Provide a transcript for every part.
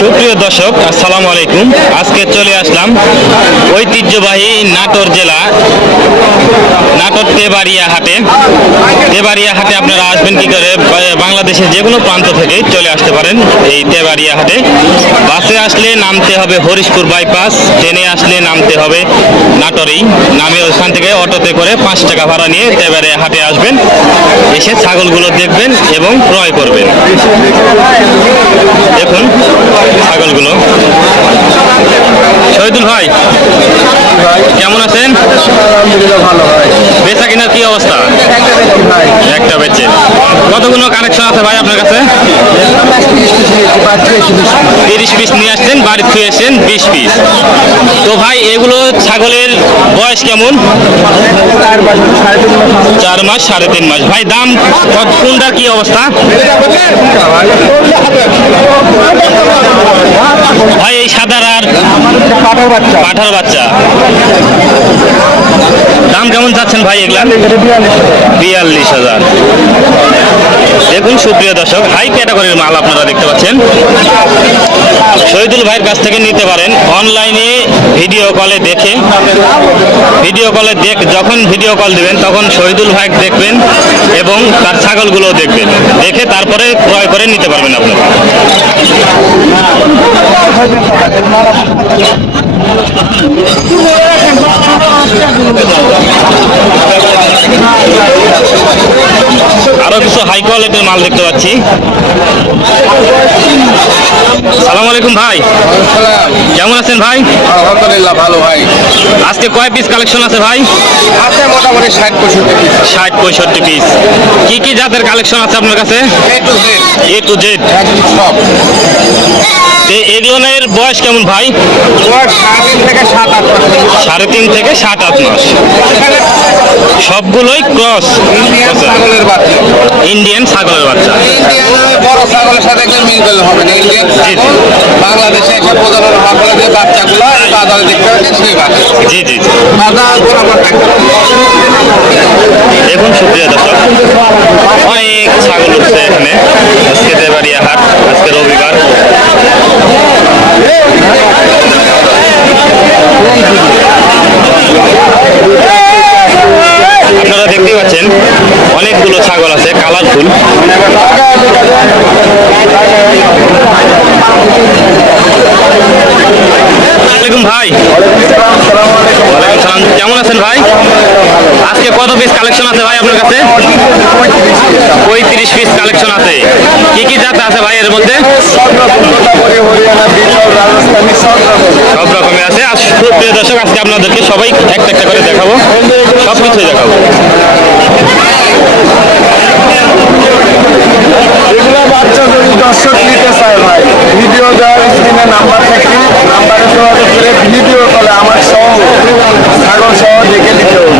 সুপ্রিয় দর্শক, আসসালামু আলাইকুম। আজকে চলে আসলাম ঐতিহ্যবাহী নাটোর জেলা, নাটোর তেবাড়িয়া হাটে। তেবাড়িয়া হাটে আপনারা আসবেন কি করে? বাংলাদেশের যে কোনো প্রান্ত থেকে চলে আসতে পারেন এই তেবাড়িয়া হাটে। বাসে আসলে নামতে হবে হরিশপুর বাইপাস, ট্রেনে আসলে নামতে হবে নাটোরেই। নামে ওখান থেকে অটোতে করে পাঁচ টাকা ভাড়া নিয়ে তেবাড়িয়া হাটে আসবেন। এসে ছাগলগুলো দেখবেন এবং ক্রয় করবেন। দেখুন ছাগলগুলো শহীদুল ভাই কেমন আছেন? ভালো বেচা কেনার কি অবস্থা? একটা বেচে কতগুলো কানেকশন আছে ভাই আপনার কাছে? তিরিশ পিস নিয়ে আসছেন বাড়ি থুয়ে এসেছেন বিশ পিস। তো ভাই এগুলো ছাগলের বয়স কেমন? চার মাস, সাড়ে তিন মাস। ভাই, দাম কোনটার কি অবস্থা? ভাই, এই সাদার আর পাঠার বাচ্চা। দাম কেমন চাচ্ছেন ভাই এগুলা? বিয়াল্লিশ হাজার। দেখুন, সুপ্রিয় দর্শক, হাই ক্যাটাগরির মাল আপনারা দেখতে পাচ্ছেন। শহীদুল ভাইয়ের কাছ থেকে নিতে পারেন। অনলাইনে ভিডিও কলে দেখে ভিডিও কলে দেখ, যখন ভিডিও কল দেবেন, তখন শহীদুল ভাই দেখবেন এবং তার ছাগলগুলো দেখবেন। দেখে তারপরে ক্রয় করে নিতে পারবেন আপনারা আরও কিছু হাই কোয়ালিটির মাল দেখতে পাচ্ছি। সালাম আলাইকুম ভাই। কেমন আছেন ভাই? আলহামদুলিল্লাহ ভালো ভাই। আজকে কয় পিস কালেকশন আছে ভাই? আছে মোটামুটি ষাট পঁয়ষট্টি পিস ষাট পঁয়ষট্টি পিস কি কি জাতের কালেকশন আছে আপনার কাছে? এ টু জেড সব এগুলোর বয়স কেমন ভাই? বয়স সাড়ে তিন থেকে সাত আট মাস। সবগুলোই ক্রস। ইন্ডিয়ান ছাগলের বাচ্চা। ইন্ডিয়ান ছাগলের বাচ্চা। বড় ছাগলের সাথে একদম মিল করলে হবে না। ইন্ডিয়ান। ছাগল বাংলাদেশে প্রজনন হওয়ার যে বাচ্চাগুলো বাজারে দেখতে পাচ্ছেন সেই বাচ্চা। জি জি বাজার দেখুন সুপ্রিয় দর্শক অনেক ছাগল উঠছে এখানে। আজকে দেবাড়িয়া হাট আজকে রবিবার আপনারা দেখতেই পাচ্ছেন অনেকগুলো ছাগল আছে কালারফুল। আসসালামাইকুম ভাই। ওয়ালাইকুম সালাম। কেমন আছেন ভাই? আজকে কত পিস কালেকশন আছে ভাই আপনার কাছে? পঁয়ত্রিশ পিস কালেকশন আছে। কি কি জাত আছে ভাই এর মধ্যে সব রকমের আছে আর প্রিয় দর্শক আজকে আপনাদেরকে সবাই একটা একটা করে দেখাবো। সব কিছুই দেখাবো। এগুলো বাচ্চা যদি দর্শক নিতে চায় ভাই ভিডিও দেওয়ার স্ক্রিনে নাম্বার থেকে নাম্বারে যোগাযোগ করে ভিডিও কলে আমার সহ ছাগল সহ দেখে দিতে হবে।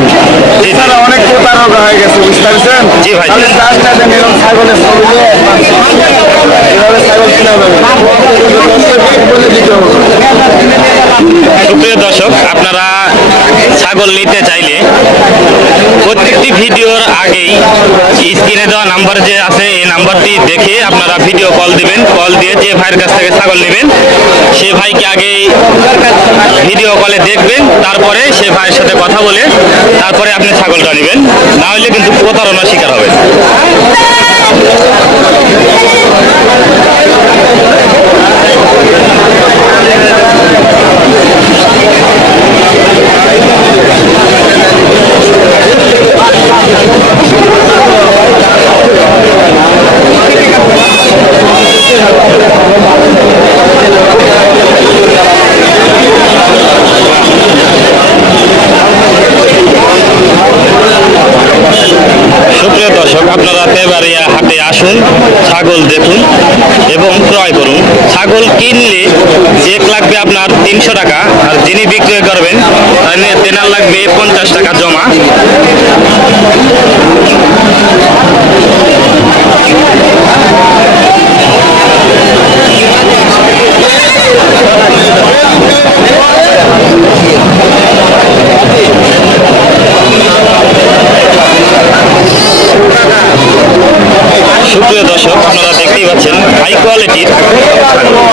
এছাড়া অনেক প্রতারক হয়ে গেছে বুঝতে পারছেন? জি ভাই। ছাগলের ছবি দিয়ে এভাবে ছাগল কিনা যাবে না। দর্শককে বলে দিতে হবে সুপ্রিয় দর্শক, আপনারা ছাগল নিতে চাইলে প্রত্যেকটি ভিডিওর আগেই স্ক্রিনে দেওয়া নাম্বার যে আছে, এই নাম্বারটি দেখে আপনারা ভিডিও কল দিবেন। কল দিয়ে যে ভাইয়ের কাছ থেকে ছাগল নেবেন, সে ভাইকে আগে ভিডিও কলে দেখবেন, তারপরে সে ভাইয়ের সাথে কথা বলে তারপরে আপনি ছাগলটা নেবেন। না হলে কিন্তু প্রতারণার শিকার হবেন সুপ্রিয় দর্শক আপনারা তেবাড়িয়া হাটে আসুন, ছাগল দেখুন এবং ক্রয় করুন। ছাগল কিনলে চেক লাগবে আপনার তিনশো টাকা, আর যিনি বিক্রয় করবেন তেনার লাগবে পঞ্চাশ টাকা জমা। সুপ্রিয় দর্শক